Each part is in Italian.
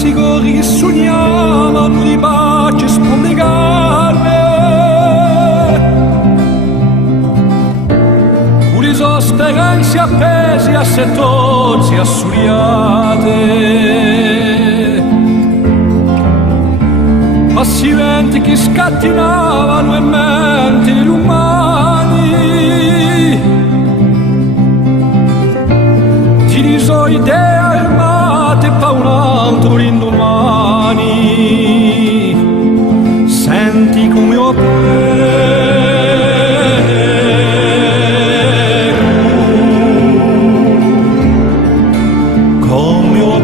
sigori che sognavano di pace spondegare, con le sue speranze appese a se tozzi assuriate, passi che scattinavano in mente gli umani, ti riso idee armate pa un altro l'indomani. Senti come io prego, come io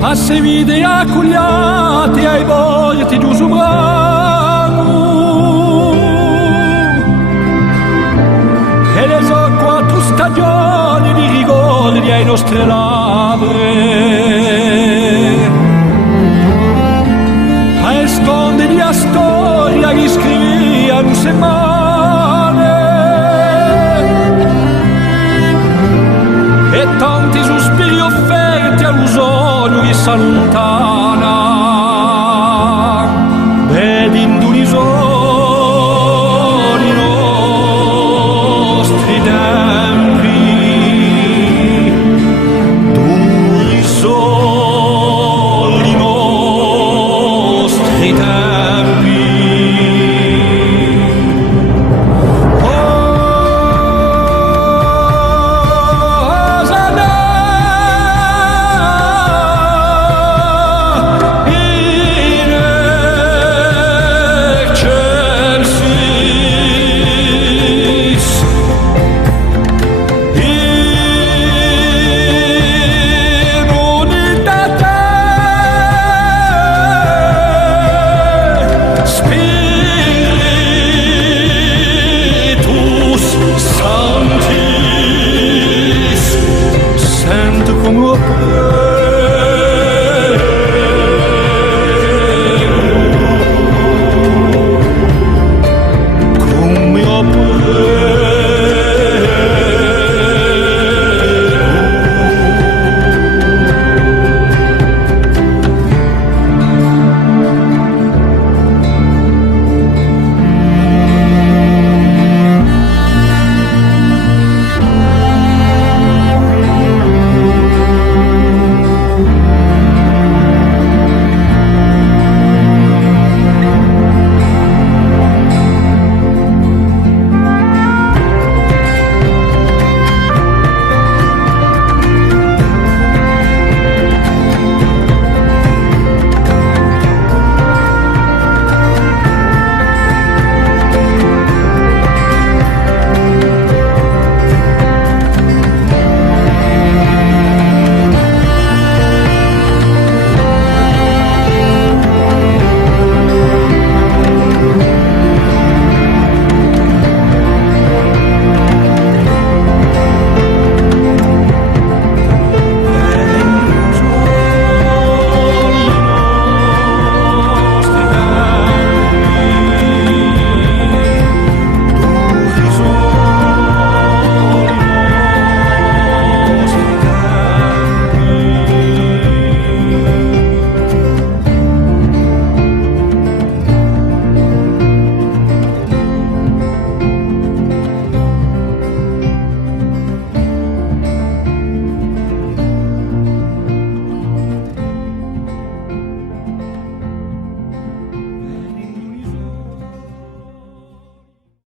a se vide accugliati ai volti di un sovrano e le so quattro stagioni di ricordi ai nostri labbra a escondere la storia che scriviano settimane e tanti sospiri offerti all'usonio che s'allontana.